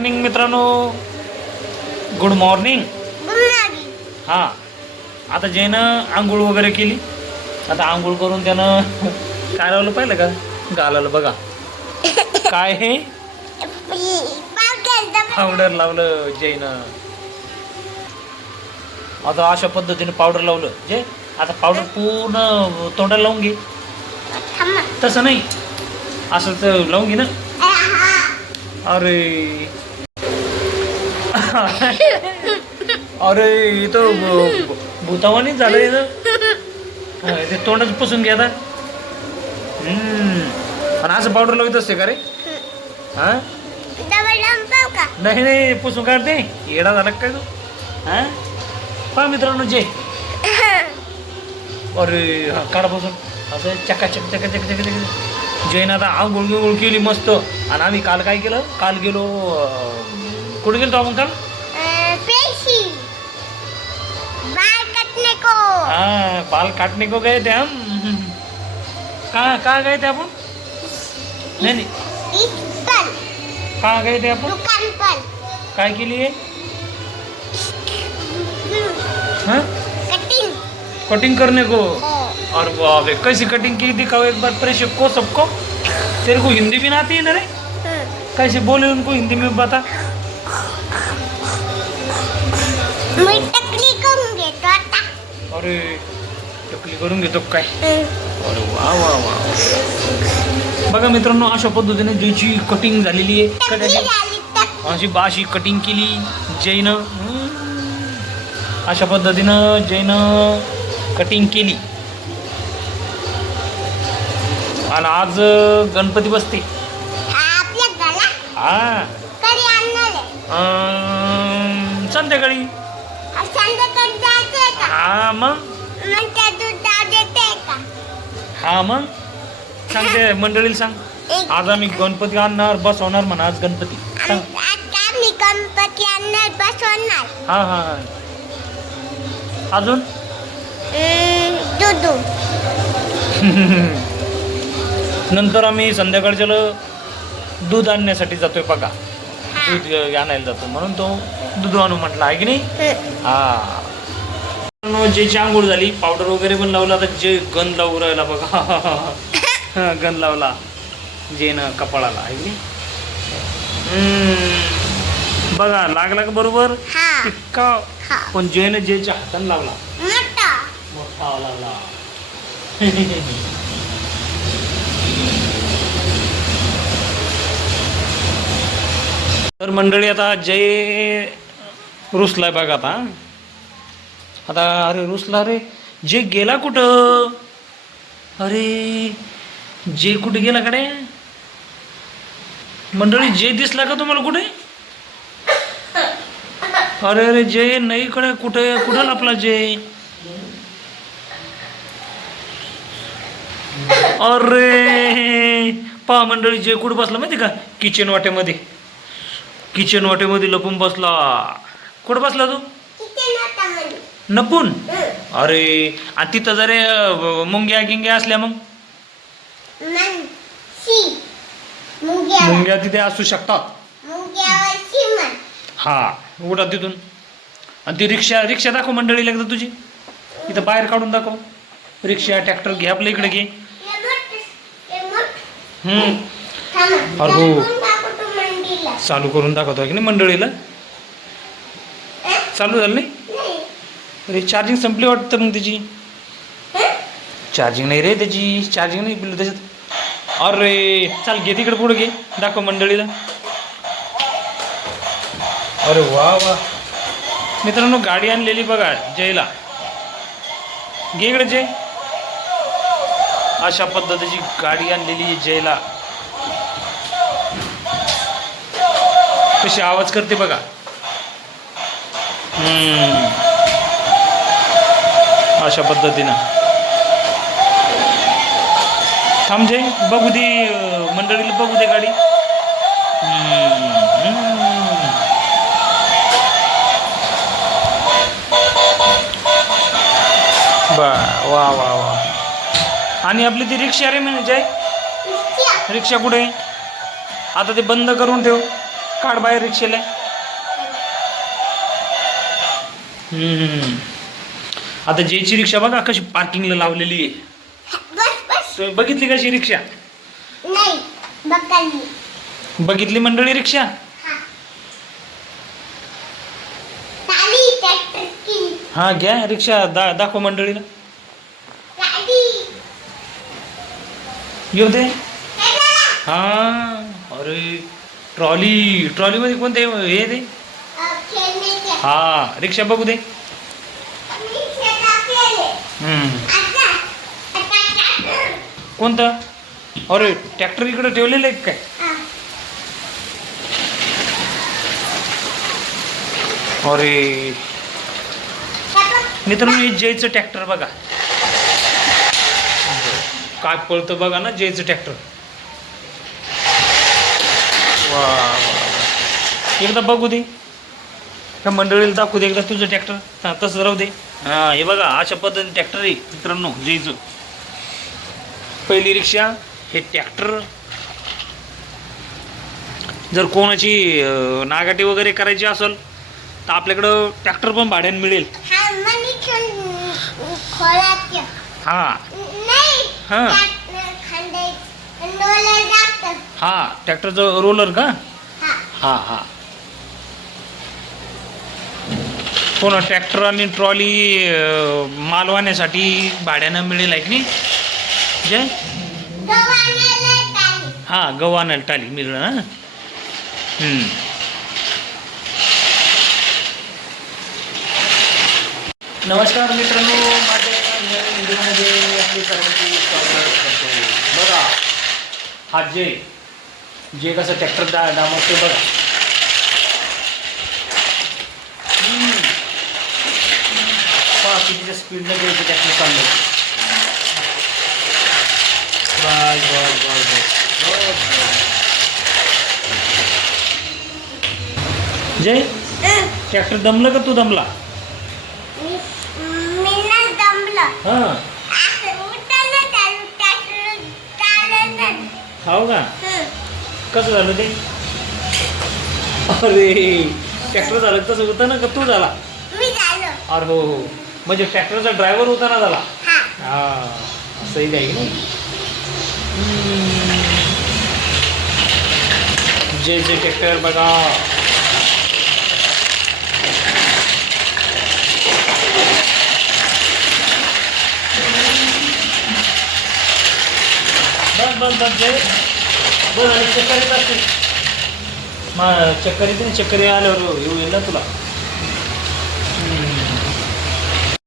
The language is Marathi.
मॉर्निंग मित्रांनो. गुड मॉर्निंग हां. आता जयनं आंघोळ वगैरे केली आता आंघोळ करून त्यानं काय लावलं पाहिलं का? गालाला बघा. काय हे? पावडर लावलं जयनं. आता अशा पद्धतीने पावडर लावलं. जय आता पावडर पूर्ण तोंडाला लावून घे. तसं नाही. असं तर लावून घे ना. आहा. अरे इथं भूतावानी झालंय ना. हो, ते तोंडात पुसून घ्या आता. आणि असं पावडर लावत असते का रे? हा? नाही नाही पुसून काढते. येडा झाला काय तू? हा? पहा मित्रांनो जे. अरे हा काढा पासून. असं चका चक चक चक चक जैन आता आंघोळ गिंगोळ केली मस्त. आणि आम्ही काल काय केलं? काल गेलो कुठे गेलो आपण काल? पेशी. बाल कटने को हा बाल काटणे को गए थे हम. कहाँ कहाँ गए थे आपण? नाही नाही. इस पर कहाँ गए थे आपण? दुकान पर. काय केली आहे हाँ? कटिंग. कटिंग करने को? हो. और बाप रे कैसी कटिंग की दिखाओ एक बार प्रेशर को सबको। तेरे को हिंदी भी ना आती है ना रे. कैसे बोले उनको? हिंदी में बता अरे टकली करून घेतो काय. अरे वा वा वा. बघा मित्रांनो अशा पद्धतीने ज्याची कटिंग झालेली आहे. अशी बाशी कटिंग केली जैनं. अशा पद्धतीनं जैनं कटिंग केली. आणि आज गणपती बसते. हा हा. संध्याकाळी आ, संध्याकाळी जायचंय का हा मग? मग त्या दूध डाव देते का? हा मग? सांगते मंडळीला सांग. आज आम्ही गणपती आणणार बसवणार म्हणा आज गणपती. सांग आम- आता मी गणपती आणणार बसवणार. हा हा हा. अजून? दुधू. नंतर आम्ही संध्याकाळच्याला दूध आणण्यासाठी जातोय बघा. हा. दूध आणायला जातो म्हणून तो दूध आणू म्हटलं आहे की नाही. हा. जे आंघोळ झाली पावडर वगैरे पण लावला आता जे गंध लावू राहिला बघा. गंध लावला. जे ना कपाळाला आहे की. बघा लागला का बरोबर? इतका. पण जेनं जेच्या हाताने लावला. मोठा. लागला तर मंडळी आता जय रुसलाय बघा आता. आता अरे रुसला रे. जे गेला कुठं? अरे जे कुठे गेला कडे मंडळी जे दिसला का तुम्हाला कुठे? अरे अरे जे नाही कडे कुठे कुठं लपला जे? अरे पहा मंडळी जे कुठं बसला माहिती का? किचन वाट्यामध्ये. किचन वाट्यामध्ये लपून बसला. कुठं बसला तू? हम्म. अरे आणि तिथं जरे मुंग्या गिंग्या असल्या मग? मुंग्या. तिथे असू शकतात. हा उडा तिथून. आणि ती रिक्षा रिक्षा दाखव मंडळीला एकदा तुझी. इथं बाहेर काढून दाखव. रिक्षा ट्रॅक्टर घे आपल्या इकडे घे. अरे हो. चालू करून दाखवतो की नाही मंडळीला? चालू झालं नाही. अरे चार्जिंग संपली वाटतं मग त्याची? चार्जिंग नाही रे त्याची. चार्जिंग नाही बिल त्याच्यात. अरे चाल घे तिकडे पुढे घे. दाखव मंडळीला. अरे वा वा. मित्रांनो गाडी आणलेली बघा जयला. घे इकडे जय. अशा पद्धतीची गाडी आणलेली जयला. कशी आवाज करते बघा. हम्म. अशा पद्धतीनं थांबजे बघू दे मंडळीला बघू दे गाडी बा वा वा वा आणि आपली ती रिक्षा रे म्हणजे रिक्षा. कुठे आहे? आता ते बंद करून ठेव काढ बाहेर रिक्षेला हम्म. आता जयची रिक्षा बघा कशी पार्किंगला लावलेली आहे. बस बस. तुम्ही बघितली कशी रिक्षा? बघितली मंडळी रिक्षा? हा. घ्या रिक्षा दा दाखव मंडळीला. येऊ दे. हे अरे ट्रॉली ट्रॉलीमध्ये कोणते हे खेळण्याचे. हा रिक्षा बघू दे मी शेतात गेले. हम्म. आता आता ट्रॅक्टर. कोणतं? अरे ट्रॅक्टर इकडे ठेवलेलं आहे काय? अरे. मित्रांनो हे जयचं ट्रॅक्टर बघा. काय पळतं बघा ना जयचं ट्रॅक्टर वा. एकदा बघू दे. त्या मंडळीला दाखवू दे एकदा तुझं ट्रॅक्टर हा तसं राहू दे. हा हे बघा अशा पद्धतीने ट्रॅक्टर आहे मित्रांनो जयचं. पहिली रिक्षा हे ट्रॅक्टर जर कोणाची नागाटी वगैरे करायची असेल तर आपल्याकडं ट्रॅक्टर पण भाड्याने मिळेल. हा. हा. हा. हा ट्रॅक्टरचं रोलर का? हा. हा हा पुन्हा ट्रॅक्टर आणि ट्रॉली मालवाण्यासाठी भाड्यानं मिळेल आहे की नाही? जय? हां टाकली. हा टाली मिळलं ना नमस्कार मित्रांनो माझ्या व्हिडिओमध्ये आपली सर्वांची स्वागत करतो. बघा हा जे जे कसं ट्रॅक्टर दा डामवते बघा हम्म. पहा कितीच्या स्पीडनं घ्यायचं ट्रॅक्टर चाललं बस बस बस बस बस बस जय हं. ट्रॅक्टर दमलं का तू दमला. हां. खाऊ का हं. कसं झालं ते अरे ट्रॅक्टर झालं तसं होतं ना का तू झालो. अरे हो हो म्हणजे ट्रॅक्टरचा ड्रायव्हर होता ना झाला हा. असंही काही नाही. जे जे ट्रॅक्टर बघा. बस बस बस जय. बस आणि चक्कर येत असते मग चक्कर येते ना चक्कर आल्यावर येऊ येईल ना तुला.